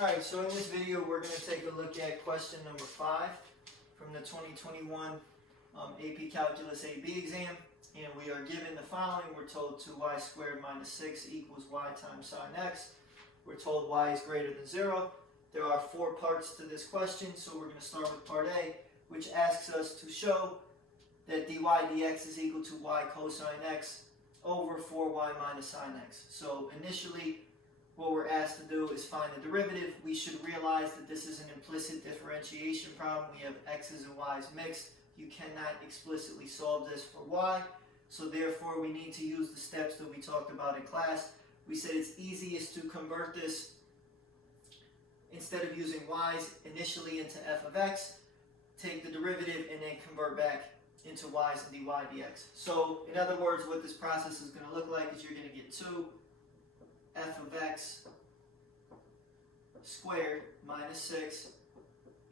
Alright, so in this video we're going to take a look at question number 5 from the 2021 AP Calculus AB exam. And we are given the following. We're told 2y squared minus 6 equals y times sine x. We're told y is greater than 0. There are 4 parts to this question, so we're going to start with part A, which asks us to show that dy dx is equal to y cosine x over 4y minus sine x. So initially, what we're asked to do is find the derivative. We should realize that this is an implicit differentiation problem. We have x's and y's mixed. You cannot explicitly solve this for y. So therefore, we need to use the steps that we talked about in class. We said it's easiest to convert this, instead of using y's initially into f of x, take the derivative and then convert back into y's and dy dx. So in other words, what this process is going to look like is you're going to get 2 f of x squared minus 6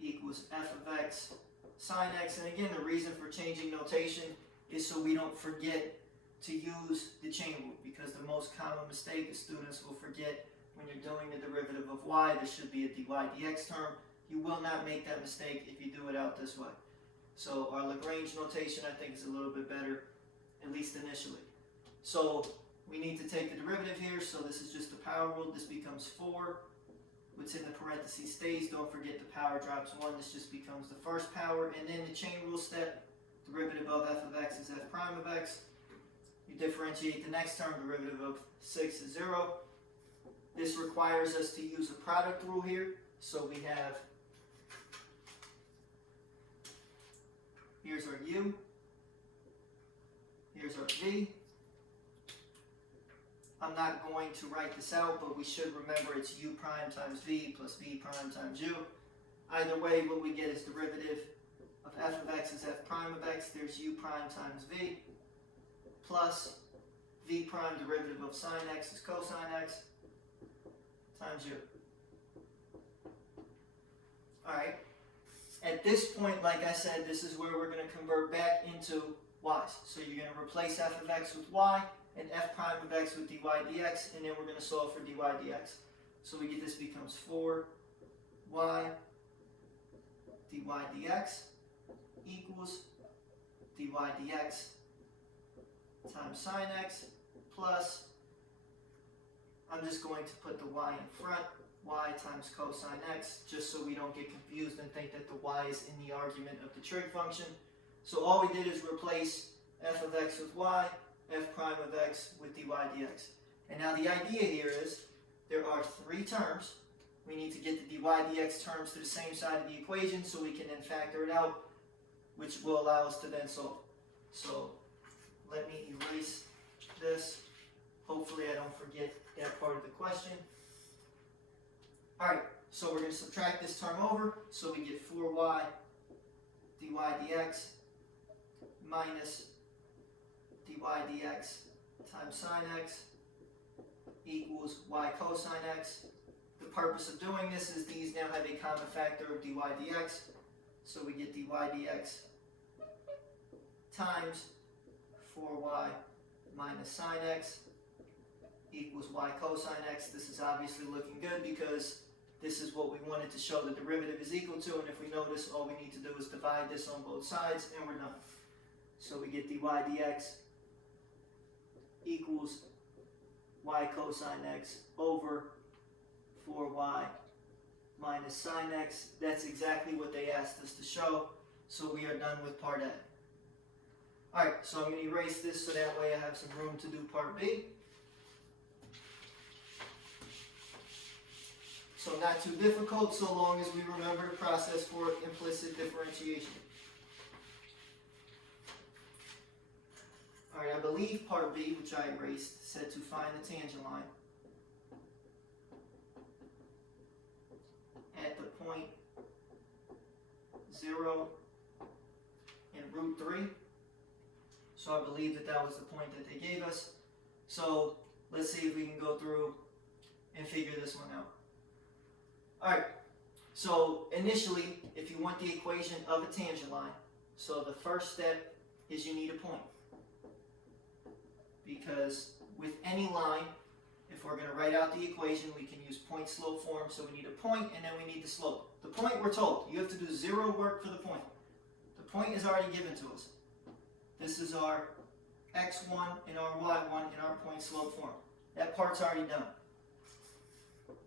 equals f of x sine x. And again, the reason for changing notation is so we don't forget to use the chain rule, because the most common mistake is students will forget when you're doing the derivative of y, there should be a dy dx term. You will not make that mistake if you do it out this way. So our Lagrange notation, I think, is a little bit better, at least initially. So we need to take the derivative here, so this is just the power rule. This becomes 4. What's in the parentheses stays. Don't forget the power drops 1. This just becomes the first power. And then the chain rule step, derivative of f of x is f prime of x. You differentiate the next term, derivative of 6 is 0. This requires us to use a product rule here. So we have, here's our u, here's our v. I'm not going to write this out, but we should remember it's u prime times v plus v prime times u. Either way, what we get is derivative of f of x is f prime of x. There's u prime times v plus v prime derivative of sine x is cosine x times u. Alright. At this point, like I said, this is where we're going to convert back into y's. So you're going to replace f of x with y and f prime of x with dy dx, and then we're going to solve for dy dx. So we get this becomes 4y dy dx equals dy dx times sine x plus, I'm just going to put the y in front, y times cosine x, just so we don't get confused and think that the y is in the argument of the trig function. So all we did is replace f of x with y, f prime of x with dy dx. And now the idea here is there are 3 terms. We need to get the dy dx terms to the same side of the equation so we can then factor it out, which will allow us to then solve. So let me erase this. Hopefully I don't forget that part of the question. Alright, so we're going to subtract this term over, so we get 4y dy dx minus dy dx times sine x equals y cosine x. The purpose of doing this is these now have a common factor of dy dx, so we get dy dx times 4y minus sine x equals y cosine x. This is obviously looking good because this is what we wanted to show the derivative is equal to, and if we notice, all we need to do is divide this on both sides and we're done. So we get dy dx equals y cosine x over 4y minus sine x. That's exactly what they asked us to show, so we are done with part A. Alright, so I'm going to erase this so that way I have some room to do part B. So not too difficult so long as we remember the process for implicit differentiation. Alright, I believe part B, which I erased, said to find the tangent line at the point 0 and root 3. So I believe that that was the point that they gave us. So let's see if we can go through and figure this one out. Alright, so initially, if you want the equation of a tangent line, so the first step is you need a point. Because with any line, if we're going to write out the equation, we can use point-slope form. So we need a point, and then we need the slope. The point, we're told, you have to do 0 work for the point. The point is already given to us. This is our x1 and our y1 in our point-slope form. That part's already done.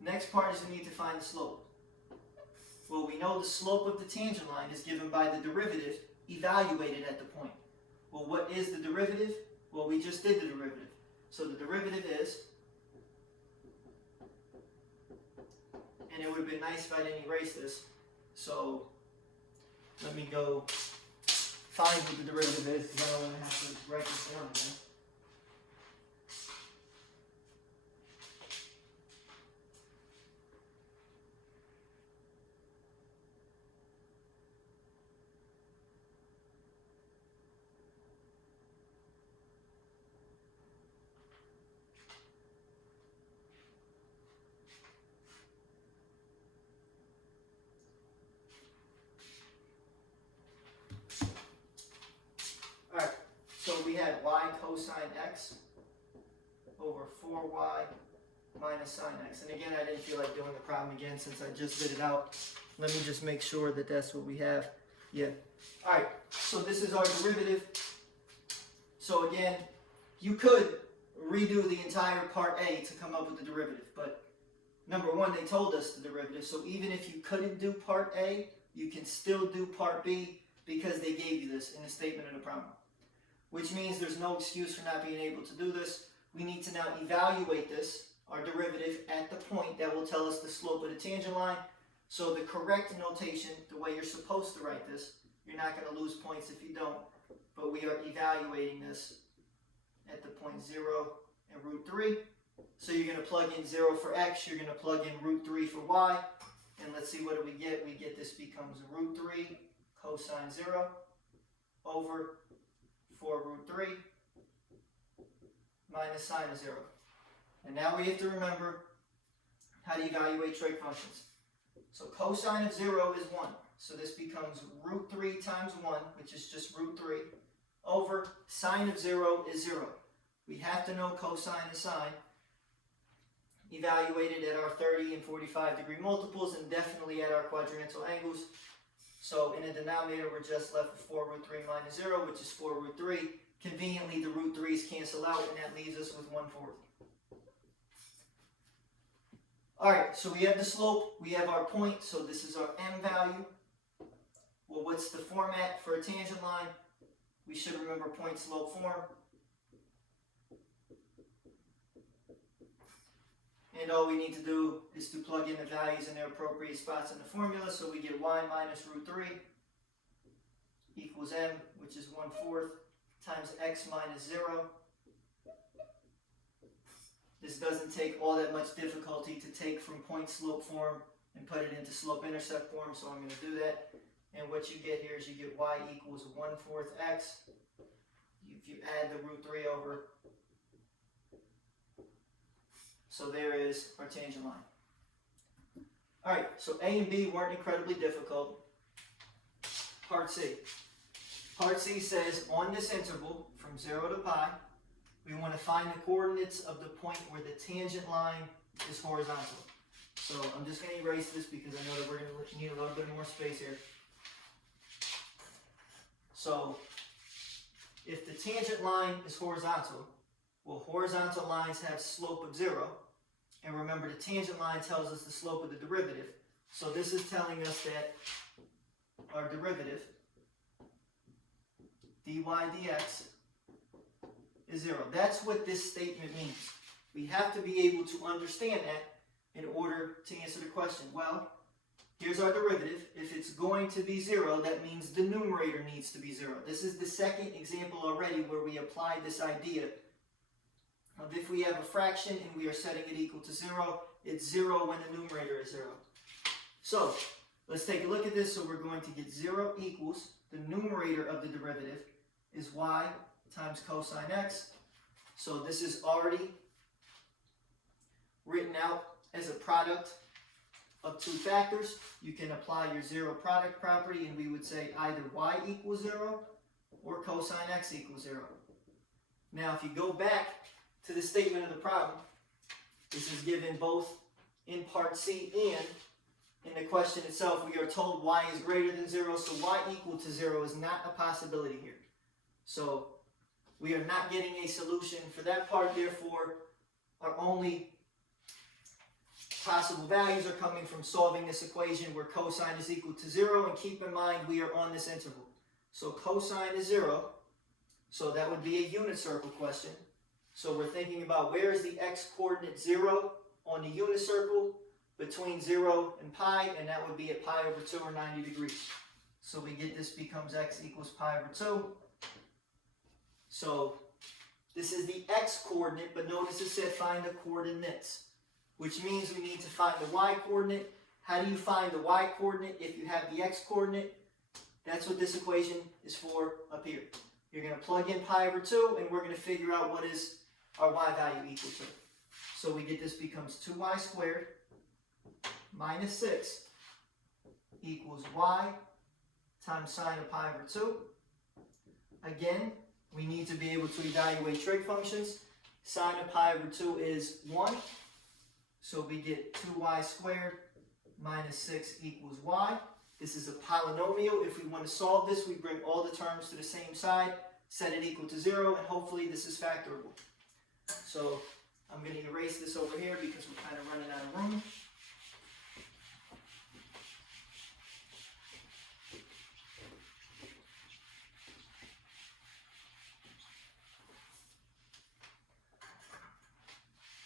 Next part is we need to find the slope. Well, we know the slope of the tangent line is given by the derivative evaluated at the point. Well, what is the derivative? Well, we just did the derivative. So the derivative is, and it would have been nice if I didn't erase this. So let me go find what the derivative is, because I don't want to have to write this down again. Alright, so we had y cosine x over 4y minus sine x. And again, I didn't feel like doing the problem again since I just did it out. Let me just make sure that that's what we have. Yeah. Alright, so this is our derivative. So again, you could redo the entire part A to come up with the derivative. But number one, they told us the derivative. So even if you couldn't do part A, you can still do part B because they gave you this in the statement of the problem. Which means there's no excuse for not being able to do this. We need to now evaluate this, our derivative, at the point that will tell us the slope of the tangent line. So the correct notation, the way you're supposed to write this, you're not going to lose points if you don't, but we are evaluating this at the point 0 and root 3. So you're going to plug in 0 for x, you're going to plug in root 3 for y, and let's see what do we get. We get this becomes root 3 cosine 0 over 4 root 3 minus sine of 0. And now we have to remember how to evaluate trig functions. So cosine of 0 is 1. So this becomes root 3 times 1, which is just root 3, over sine of 0 is 0. We have to know cosine and sine evaluated at our 30 and 45 degree multiples and definitely at our quadrantal angles. So in the denominator, we're just left with 4 root 3 minus 0, which is 4 root 3. Conveniently, the root 3's cancel out, and that leaves us with 1/4. Alright, so we have the slope, we have our point, so this is our m value. Well, what's the format for a tangent line? We should remember point-slope form. And all we need to do is to plug in the values in their appropriate spots in the formula. So we get y minus root 3 equals m, which is 1/4, times x minus 0. This doesn't take all that much difficulty to take from point-slope form and put it into slope-intercept form, so I'm going to do that. And what you get here is you get y equals 1/4 x. If you add the root 3 over, so there is our tangent line. Alright, so A and B weren't incredibly difficult. Part C. Part C says on this interval from 0 to pi, we want to find the coordinates of the point where the tangent line is horizontal. So I'm just going to erase this because I know that we're going to need a little bit more space here. So if the tangent line is horizontal, well, horizontal lines have slope of 0. And remember, the tangent line tells us the slope of the derivative. So this is telling us that our derivative, dy dx, is 0. That's what this statement means. We have to be able to understand that in order to answer the question. Well, here's our derivative. If it's going to be 0, that means the numerator needs to be 0. This is the second example already where we applied this idea of if we have a fraction and we are setting it equal to 0, it's 0 when the numerator is 0. So, let's take a look at this. So we're going to get 0 equals, the numerator of the derivative is y times cosine x. So this is already written out as a product of two factors. You can apply your zero product property and we would say either y equals 0 or cosine x equals 0. Now if you go back to the statement of the problem, This is given both in part C and in the question itself. We are told y is greater than 0, so y equal to 0 is not a possibility here. So we are not getting a solution for that part, therefore our only possible values are coming from solving this equation where cosine is equal to 0, and keep in mind we are on this interval. So cosine is 0, so that would be a unit circle question. So we're thinking about where is the x coordinate 0 on the unit circle between 0 and pi, and that would be at pi over 2 or 90 degrees. So we get this becomes x equals pi over 2. So this is the x coordinate, but notice it said find the coordinates, which means we need to find the y coordinate. How do you find the y coordinate if you have the x coordinate? That's what this equation is for up here. You're going to plug in pi over 2, and we're going to figure out what is our y value equal to. So we get this becomes 2y squared minus 6 equals y times sine of pi over 2. Again, we need to be able to evaluate trig functions. Sine of pi over 2 is 1. So we get 2y squared minus 6 equals y. This is a polynomial. If we want to solve this, we bring all the terms to the same side, set it equal to 0, and hopefully this is factorable. So I'm going to erase this over here because we're kind of running out of room.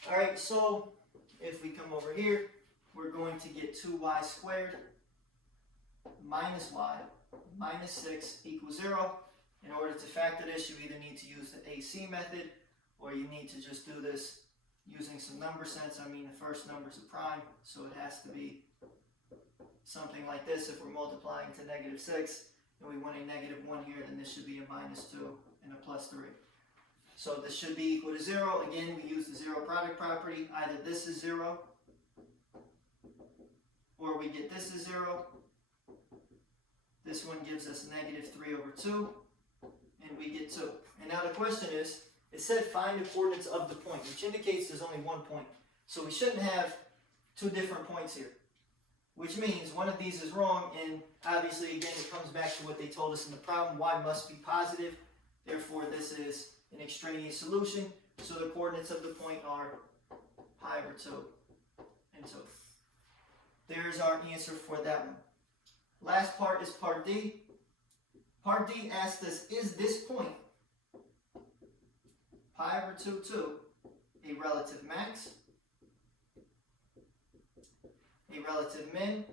Alright, so if we come over here, we're going to get 2y squared minus y minus 6 equals 0. In order to factor this, you either need to use the AC method, or you need to just do this using some number sense. I mean, the first number is a prime, so it has to be something like this. If we're multiplying to negative 6, and we want a negative 1 here, then this should be a minus 2 and a plus 3. So this should be equal to 0. Again, we use the zero product property. Either this is 0, or we get this is 0. This one gives us negative 3 over 2, and we get 2. And now the question is, it said find the coordinates of the point, which indicates there's only one point. So we shouldn't have two different points here, which means one of these is wrong, and obviously, again, it comes back to what they told us in the problem. Y must be positive. Therefore, this is an extraneous solution. So the coordinates of the point are pi over 2 and 2. There's our answer for that one. Last part is part D. Part D asks us, is this point, pi over 2, 2, a relative max, a relative min,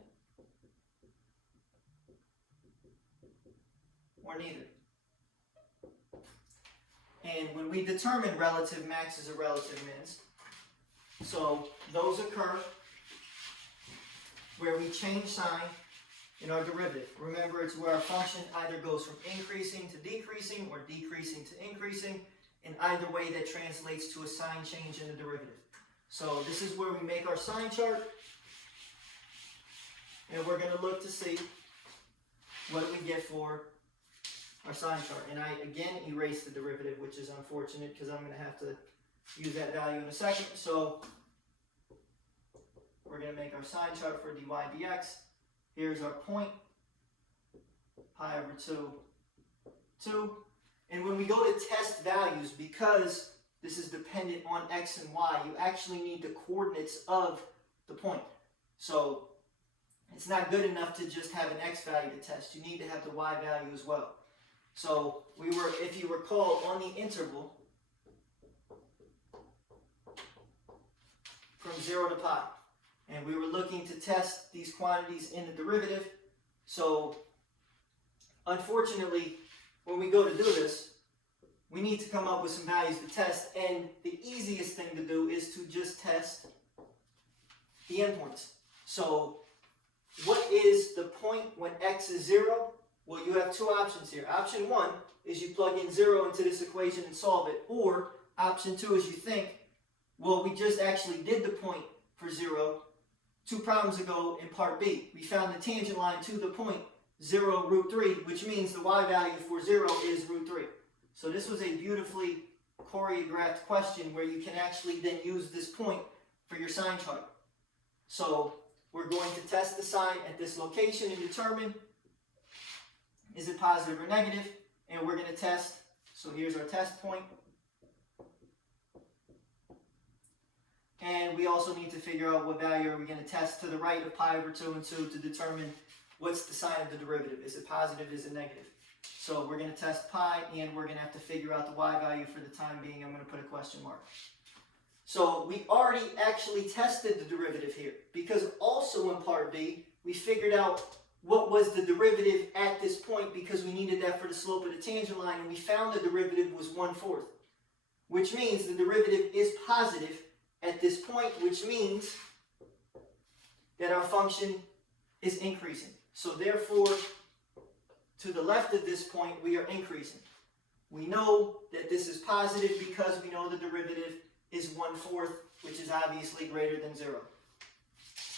or neither? And when we determine relative maxes or relative mins, so those occur where we change sign in our derivative. Remember, it's where our function either goes from increasing to decreasing or decreasing to increasing. In either way, that translates to a sign change in the derivative. So this is where we make our sign chart, and we're going to look to see what do we get for our sign chart. And I again erase the derivative, which is unfortunate because I'm going to have to use that value in a second. So we're going to make our sign chart for dy dx. Here's our point, pi over 2, 2. And when we go to test values, because this is dependent on x and y, you actually need the coordinates of the point. So it's not good enough to just have an x value to test. You need to have the y value as well. So we were, if you recall, on the interval from 0 to pi. And we were looking to test these quantities in the derivative. So unfortunately, when we go to do this, we need to come up with some values to test. And the easiest thing to do is to just test the endpoints. So what is the point when x is 0? Well, you have two options here. Option 1 is you plug in 0 into this equation and solve it. Or option 2 is you think, well, we just actually did the point for 0 2 problems ago in part B. We found the tangent line to the point 0 root 3, which means the y value for 0 is root 3. So this was a beautifully choreographed question where you can actually then use this point for your sign chart. So we're going to test the sign at this location and determine is it positive or negative, and we're going to test. So here's our test point. And we also need to figure out what value are we going to test to the right of pi over 2 and 2 to determine what's the sign of the derivative. Is it positive, is it negative? So we're going to test pi, and we're going to have to figure out the y value for the time being. I'm going to put a question mark. So we already actually tested the derivative here, because also in part B, we figured out what was the derivative at this point because we needed that for the slope of the tangent line, and we found the derivative was 1/4, which means the derivative is positive at this point, which means that our function is increasing. So therefore, to the left of this point, we are increasing. We know that this is positive because we know the derivative is 1/4, which is obviously greater than 0.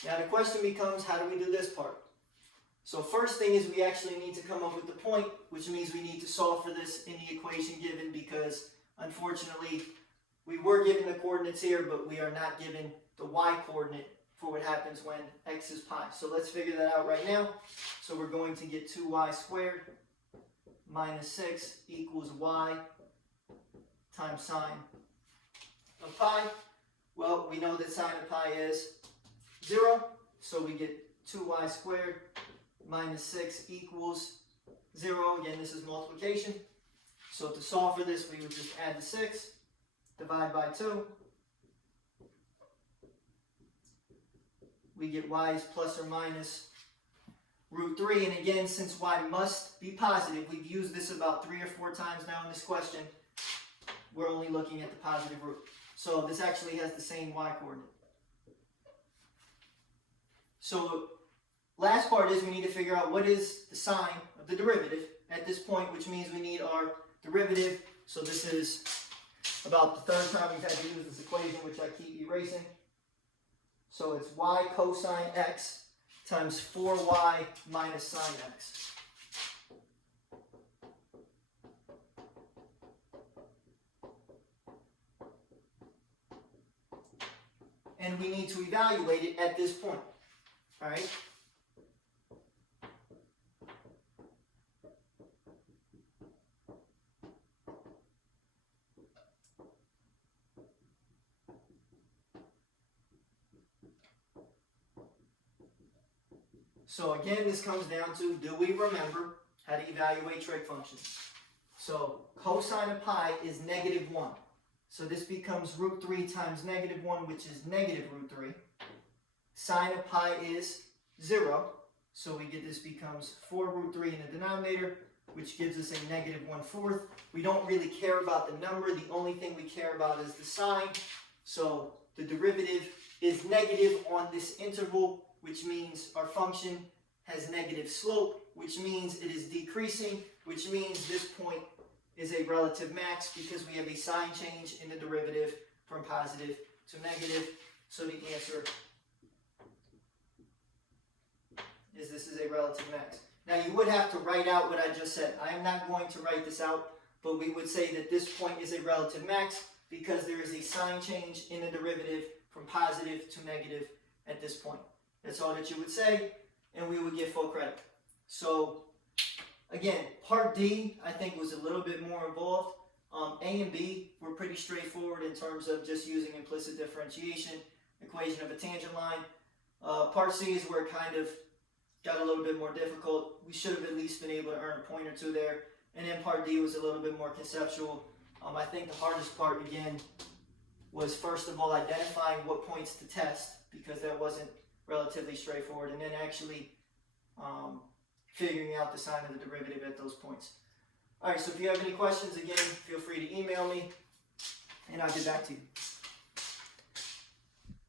Now the question becomes, how do we do this part? So first thing is we actually need to come up with the point, which means we need to solve for this in the equation given, because unfortunately we were given the coordinates here, but we are not given the y coordinate for what happens when x is pi. So let's figure that out right now. So we're going to get 2y squared minus 6 equals y times sine of pi. Well, we know that sine of pi is 0, so we get 2y squared minus 6 equals 0. Again, this is multiplication. So to solve for this, we would just add the 6, divide by 2. We get y is plus or minus root 3. And again, since y must be positive, we've used this about 3 or 4 times now in this question. We're only looking at the positive root. So this actually has the same y coordinate. So last part is we need to figure out what is the sign of the derivative at this point, which means we need our derivative. So this is about the 3rd time we've had to use this equation, which I keep erasing. So it's y cosine x times 4y minus sine x. And we need to evaluate it at this point. All right? So again, this comes down to, do we remember how to evaluate trig functions? So cosine of pi is negative 1. So this becomes root 3 times negative 1, which is negative root 3. Sine of pi is 0. So we get this becomes 4 root 3 in the denominator, which gives us a negative 1/4. We don't really care about the number. The only thing we care about is the sign. So the derivative is negative on this interval, which means our function has negative slope, which means it is decreasing, which means this point is a relative max because we have a sign change in the derivative from positive to negative. So the answer is this is a relative max. Now you would have to write out what I just said. I am not going to write this out, but we would say that this point is a relative max because there is a sign change in the derivative from positive to negative at this point. That's all that you would say, and we would get full credit. So again, part D I think was a little bit more involved. A and B were pretty straightforward in terms of just using implicit differentiation, equation of a tangent line. Part C is where it kind of got a little bit more difficult. We should have at least been able to earn a point or two there. And then part D was a little bit more conceptual. I think the hardest part, again, was first of all identifying what points to test, because that wasn't relatively straightforward, and then actually figuring out the sign of the derivative at those points. All right, so if you have any questions, again, feel free to email me, and I'll get back to you.